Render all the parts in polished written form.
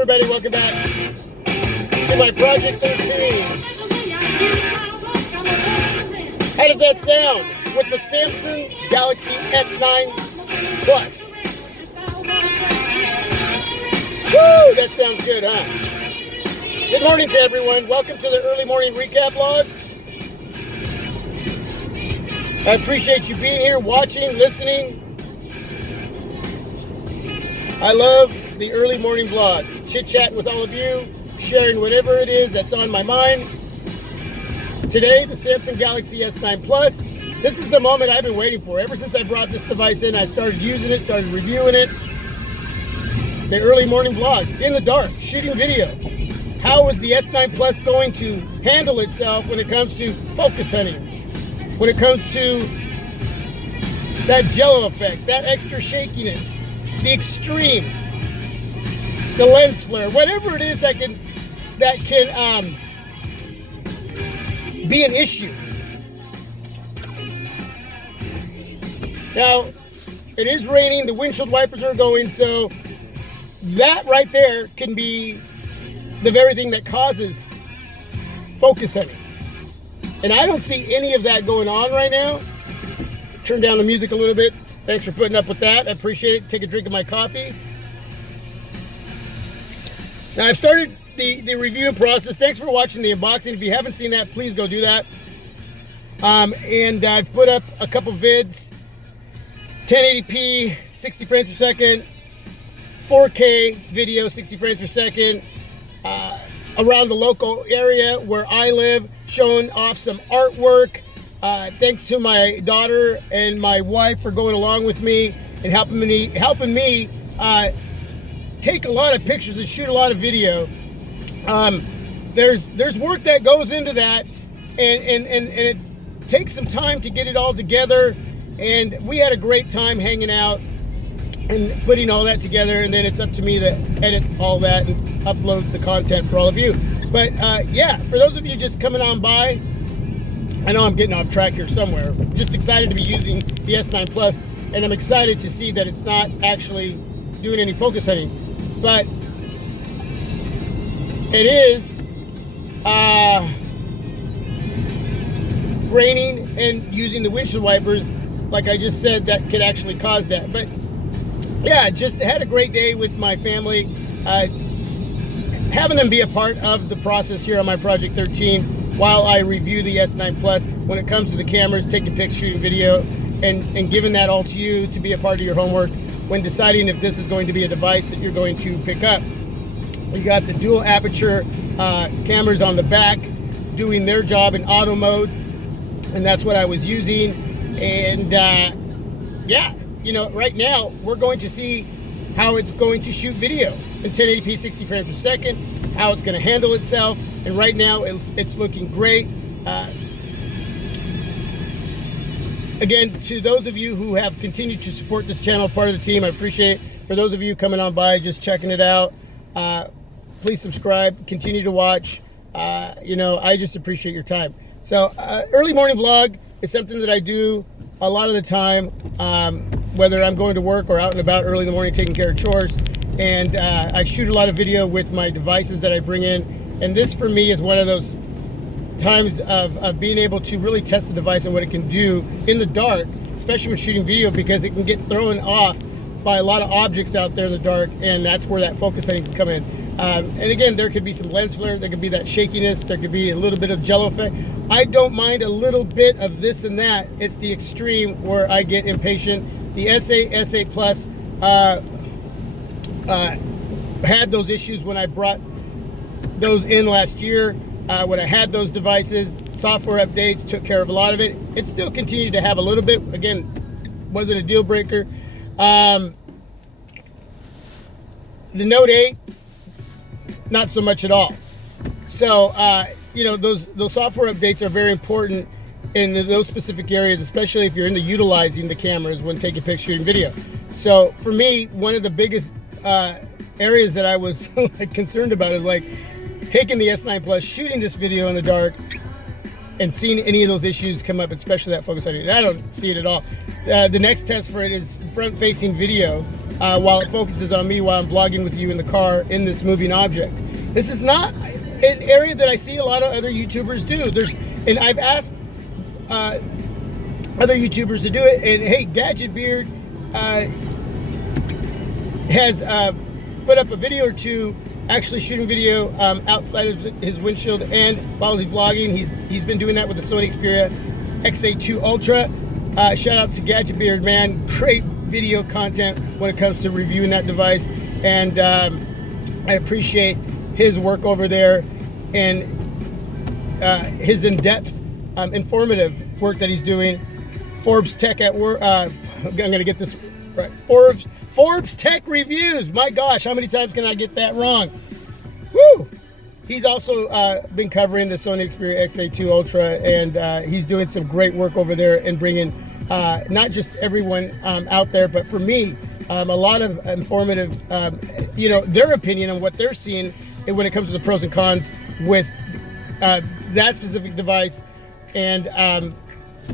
everybody, welcome back to my Project 13. How does that sound with the Samsung Galaxy S9 Plus? Woo, that sounds good, huh? Good morning to everyone. Welcome to the early morning recap vlog. I appreciate you being here, watching, listening. I love the early morning vlog. Chit-chat with all of you, sharing whatever it is that's on my mind. Today, the Samsung Galaxy S9 Plus. This is the moment I've been waiting for. Ever since I brought this device in, I started using it, started reviewing it. The early morning vlog, in the dark, shooting video. How is the S9 Plus going to handle itself when it comes to focus hunting? When it comes to that jello effect, that extra shakiness, the extreme, the lens flare, whatever it is that can be an issue. Now, it is raining, the windshield wipers are going, so that right there can be the very thing that causes focus hunting. And I don't see any of that going on right now. Turn down the music a little bit. Thanks for putting up with that. I appreciate it. Take a drink of my coffee. Now, I've started the reviewing process. Thanks for watching the unboxing. If you haven't seen that, please go do that. And I've put up a couple vids. 1080p, 60 frames per second. 4K video, 60 frames per second. Around the local area where I live, showing off some artwork. Thanks to my daughter and my wife for going along with me and helping me take a lot of pictures and shoot a lot of video. There's work that goes into that, and it takes some time to get it all together. And we had a great time hanging out and putting all that together, and then it's up to me to edit all that and upload the content for all of you. But yeah, for those of you just coming on by, I know I'm getting off track here somewhere. Just excited to be using the S9 Plus, and I'm excited to see that it's not actually doing any focus hunting. But it is raining and using the windshield wipers, like I just said, that could actually cause that. But yeah, just had a great day with my family. Having them be a part of the process here on my Project 13 while I review the S9 Plus when it comes to the cameras, taking pics, shooting video, and giving that all to you to be a part of your homework when deciding if this is going to be a device that you're going to pick up. You got the dual aperture cameras on the back doing their job in auto mode, and that's what I was using. And yeah, you know, right now we're going to see how it's going to shoot video in 1080p 60 frames per second, how it's going to handle itself, and right now it's looking great. Again, to those of you who have continued to support this channel, part of the team, I appreciate it. For those of you coming on by, just checking it out, please subscribe, continue to watch. You know, I just appreciate your time. So early morning vlog is something that I do a lot of the time, whether I'm going to work or out and about early in the morning taking care of chores. And I shoot a lot of video with my devices that I bring in. And this for me is one of those times of being able to really test the device and what it can do in the dark, especially when shooting video, because it can get thrown off by a lot of objects out there in the dark, and that's where that focus setting can come in. And again, there could be some lens flare, there could be that shakiness, there could be a little bit of jello effect. I don't mind a little bit of this and that. It's the extreme where I get impatient. The S8 Plus had those issues when I brought those in last year. When I had those devices, software updates took care of a lot of it. It still continued to have a little bit. Again, wasn't a deal breaker. The Note 8, not so much at all. So, you know, those software updates are very important in those specific areas, especially if you're into utilizing the cameras when taking pictures, shooting video. So for me, one of the biggest areas that I was concerned about is like taking the S9 Plus, shooting this video in the dark, and seeing any of those issues come up, especially that focus on it. And I don't see it at all. The next test for it is front-facing video while it focuses on me while I'm vlogging with you in the car in this moving object. This is not an area that I see a lot of other YouTubers do. And I've asked other YouTubers to do it, and hey, Gadget Beard has put up a video or two actually shooting video outside of his windshield, and while he's vlogging, he's been doing that with the Sony Xperia XA2 Ultra. Shout out to Gadget Beard, man. Great video content when it comes to reviewing that device, and I appreciate his work over there and his in-depth, informative work that he's doing. Forbes Tech at work. I'm gonna get this right. Forbes Tech Reviews. My gosh, how many times can I get that wrong? Woo! He's also been covering the Sony Xperia XA2 Ultra, and he's doing some great work over there and bringing not just everyone out there, but for me, a lot of informative, their opinion on what they're seeing when it comes to the pros and cons with that specific device, and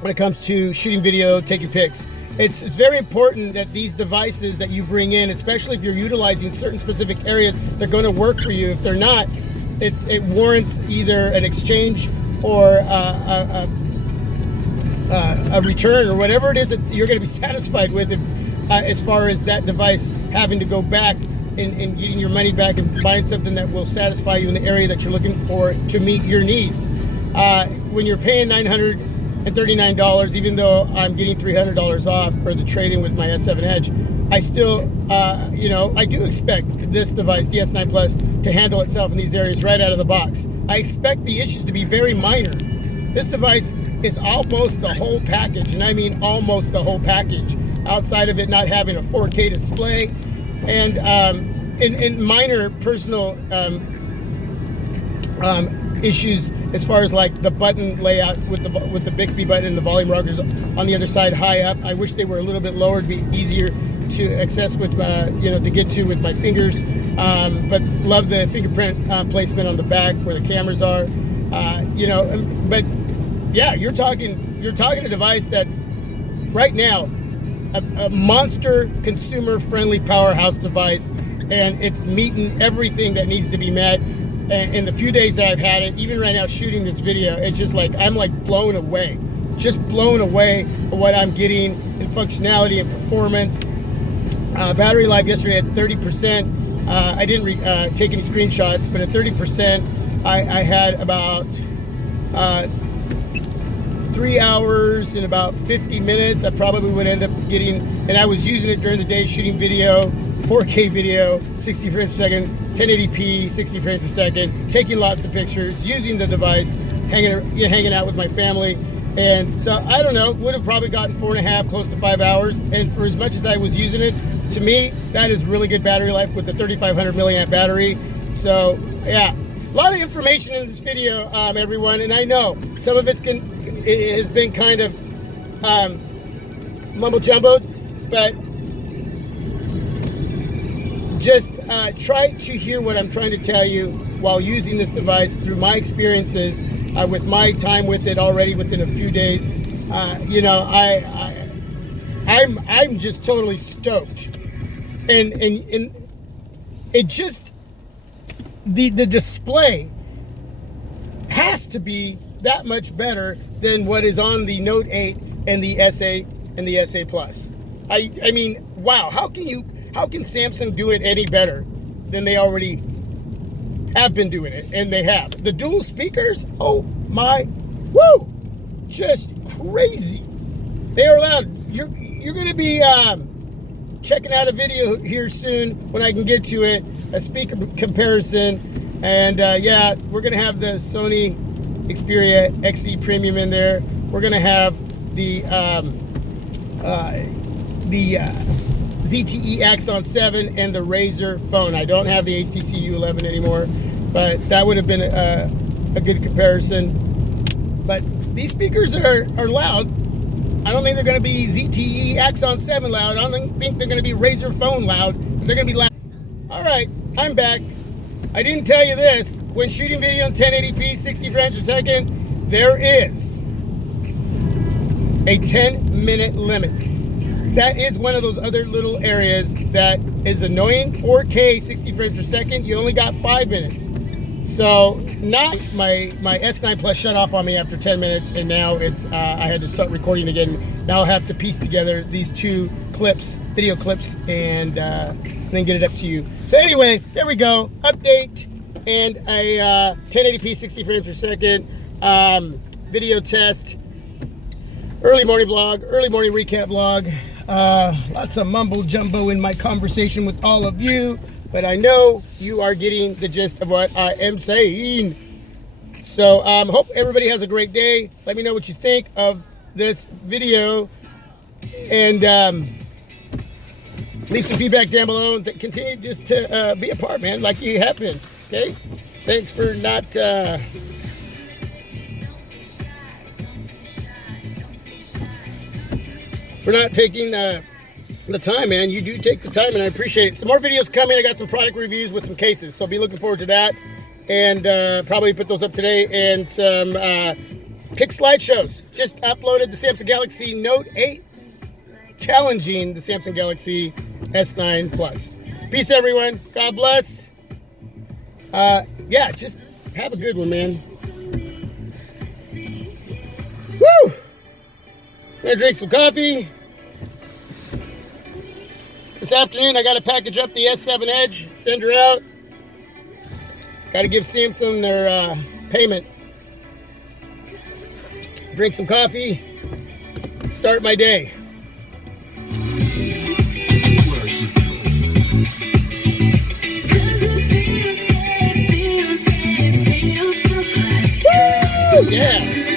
when it comes to shooting video, taking pics. It's very important that these devices that you bring in, especially if you're utilizing certain specific areas, they're going to work for you. If they're not, it warrants either an exchange or a return, or whatever it is that you're going to be satisfied with, as far as that device having to go back and getting your money back and buying something that will satisfy you in the area that you're looking for to meet your needs. When you're paying $939, even though I'm getting $300 off for the trade-in with my S7 Edge, I still, I do expect this device, the S9 Plus, to handle itself in these areas right out of the box. I expect the issues to be very minor. This device is almost the whole package, and I mean almost the whole package, outside of it not having a 4K display and minor personal issues as far as like the button layout with the Bixby button and the volume rockers on the other side high up. I wish they were a little bit lower to be easier to access with, to get to with my fingers. But love the fingerprint placement on the back where the cameras are. But yeah, you're talking a device that's right now a monster consumer-friendly powerhouse device, and it's meeting everything that needs to be met. And in the few days that I've had it, even right now shooting this video, it's just like I'm like blown away at what I'm getting in functionality and performance. Battery life yesterday at 30%. I didn't take any screenshots, but at 30%, I had about 3 hours and about 50 minutes. I probably would end up getting, and I was using it during the day shooting video, 4K video, 60 frames a second, 1080p, 60 frames a second, taking lots of pictures, using the device, hanging out with my family. And so, I don't know, would have probably gotten 4.5, close to 5 hours. And for as much as I was using it, to me, that is really good battery life with the 3,500 milliamp battery. So, yeah, a lot of information in this video, everyone. And I know some of it has been kind of mumbo-jumboed, but just try to hear what I'm trying to tell you while using this device through my experiences with my time with it already within a few days. I'm just totally stoked, and it just the display has to be that much better than what is on the Note 8 and the SA and the SA Plus. I mean, wow, how can Samsung do it any better than they already have been doing it? And they have. The dual speakers, oh my, woo, just crazy. They are loud. You're going to be checking out a video here soon when I can get to it, a speaker comparison. And yeah, we're going to have the Sony Xperia XE Premium in there. We're going to have the ZTE Axon 7 and the Razer phone. I don't have the HTC U11 anymore, but that would have been a good comparison. But these speakers are loud. I don't think they're going to be ZTE Axon 7 loud. I don't think they're going to be Razer phone loud. They're going to be loud. All right, I'm back. I didn't tell you this. When shooting video in 1080p, 60 frames per second, there is a 10-minute limit. That is one of those other little areas that is annoying. 4K 60 frames per second, you only got 5 minutes. So not my S9 Plus shut off on me after 10 minutes, and now it's I had to start recording again. Now I'll have to piece together these two clips, video clips, and then get it up to you. So anyway, there we go. Update and a 1080p 60 frames per second video test. Early morning vlog, early morning recap vlog. Lots of mumbo jumbo in my conversation with all of you, but I know you are getting the gist of what I am saying. So hope everybody has a great day. Let me know what you think of this video, and leave some feedback down below, and continue just to be a part, man, like you have been. Okay, thanks for not taking the time, man. You do take the time, and I appreciate it. Some more videos coming. I got some product reviews with some cases, so be looking forward to that, and probably put those up today. And some pick slideshows. Just uploaded the Samsung Galaxy Note 8 challenging the Samsung Galaxy S9 Plus. Peace, everyone. God bless. Yeah, just have a good one, man. Woo! I'm gonna drink some coffee. This afternoon, I got to package up the S7 Edge, send her out. Got to give Samsung their payment. Drink some coffee, start my day. Woo! Yeah.